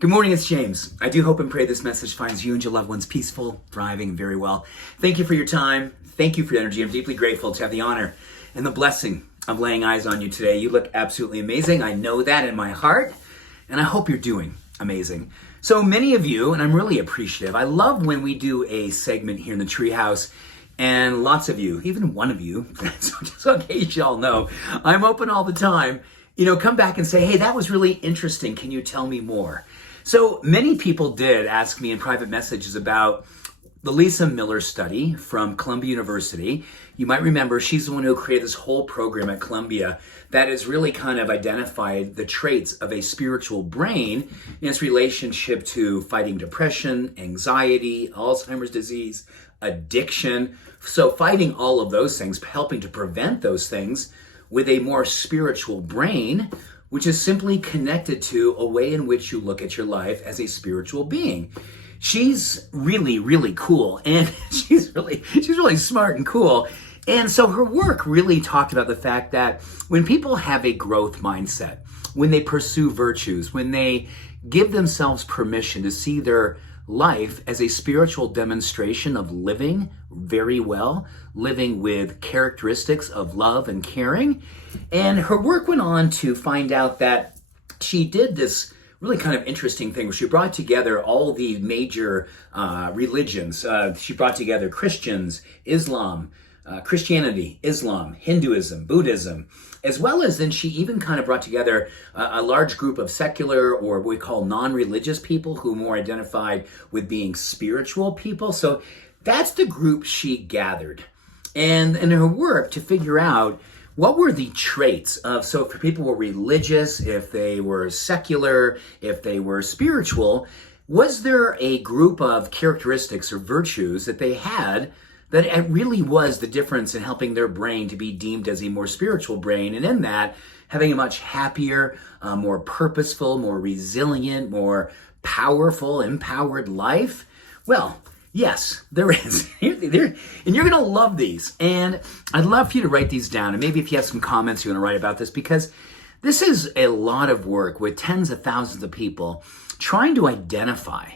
Good morning, it's James. I do hope and pray this message finds you and your loved ones peaceful, thriving, and very well. Thank you for your time. Thank you for your energy. I'm deeply grateful to have the honor and the blessing of laying eyes on you today. You look absolutely amazing. I know that in my heart, and I hope you're doing amazing. So many of you, and I'm really appreciative, I love when we do a segment here in the Treehouse, and lots of you, even one of you, just in case y'all know, I'm open all the time, come back and say, hey, that was really interesting. Can you tell me more? So many people did ask me in private messages about the Lisa Miller study from Columbia University. You might remember she's the one who created this whole program at Columbia that has really kind of identified the traits of a spiritual brain in its relationship to fighting depression, anxiety, Alzheimer's disease, addiction. So fighting all of those things, helping to prevent those things with a more spiritual brain, which is simply connected to a way in which you look at your life as a spiritual being. She's really, really cool, and she's really smart and cool. And so her work really talked about the fact that when people have a growth mindset, when they pursue virtues, when they give themselves permission to see their life as a spiritual demonstration of living very well, living with characteristics of love and caring. And her work went on to find out that she did this really kind of interesting thing where she brought together all the major religions. She brought together Christians, Islam, Christianity, Islam, Hinduism, Buddhism, as well as then she even kind of brought together a large group of secular or what we call non-religious people who more identified with being spiritual people. So that's the group she gathered. And in her work to figure out what were the traits of, so if people were religious, if they were secular, if they were spiritual, was there a group of characteristics or virtues that they had that it really was the difference in helping their brain to be deemed as a more spiritual brain, and in that, having a much happier, more purposeful, more resilient, more powerful, empowered life? Well, yes, there is. And you're going to love these. And I'd love for you to write these down. And maybe if you have some comments you want to write about this, because this is a lot of work with tens of thousands of people trying to identify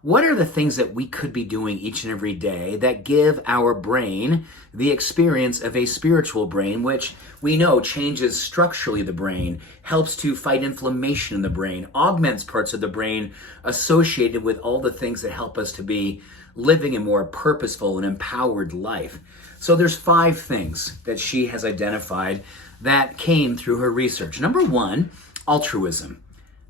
what are the things that we could be doing each and every day that give our brain the experience of a spiritual brain, which we know changes structurally the brain, helps to fight inflammation in the brain, augments parts of the brain associated with all the things that help us to be living a more purposeful and empowered life. So there's 5 things that she has identified that came through her research. Number 1, altruism.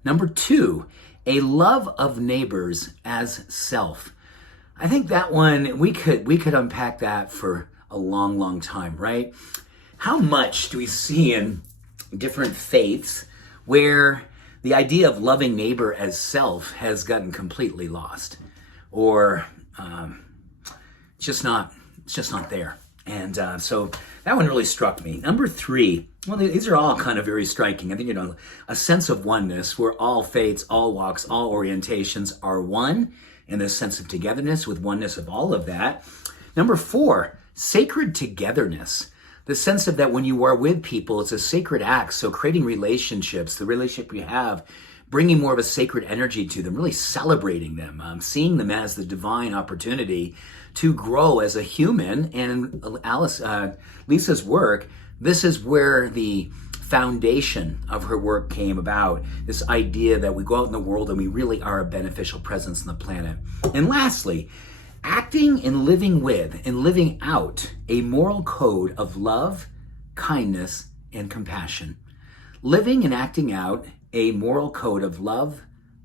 Number 2, a love of neighbors as self. I think that one, we could unpack that for a long, long time, right? How much do we see in different faiths where the idea of loving neighbor as self has gotten completely lost, or it's just not there. And so that one really struck me. Number 3, well, these are all kind of very striking. I think, a sense of oneness where all faiths, all walks, all orientations are one, and this sense of togetherness with oneness of all of that. Number 4, sacred togetherness. The sense of that when you are with people, it's a sacred act. So creating relationships, the relationship you have, bringing more of a sacred energy to them, really celebrating them, seeing them as the divine opportunity to grow as a human. And Lisa's work, this is where the foundation of her work came about, this idea that we go out in the world and we really are a beneficial presence on the planet. And lastly, acting and living with and living out a moral code of love, kindness, and compassion. Living and acting out a moral code of love,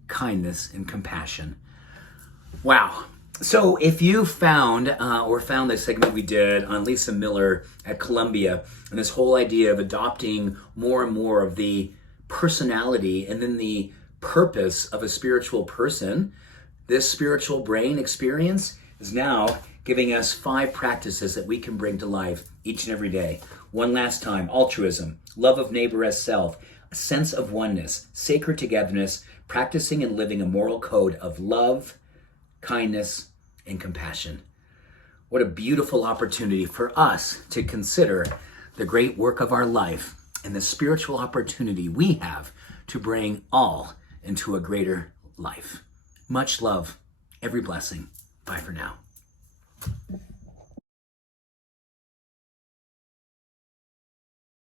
kindness, and compassion. Wow. So if you found this segment we did on Lisa Miller at Columbia, and this whole idea of adopting more and more of the personality and then the purpose of a spiritual person, this spiritual brain experience is now giving us 5 practices that we can bring to life each and every day. One last time: altruism, love of neighbor as self, a sense of oneness, sacred togetherness, practicing and living a moral code of love, kindness, and compassion. What a beautiful opportunity for us to consider the great work of our life and the spiritual opportunity we have to bring all into a greater life. Much love, every blessing. Bye for now.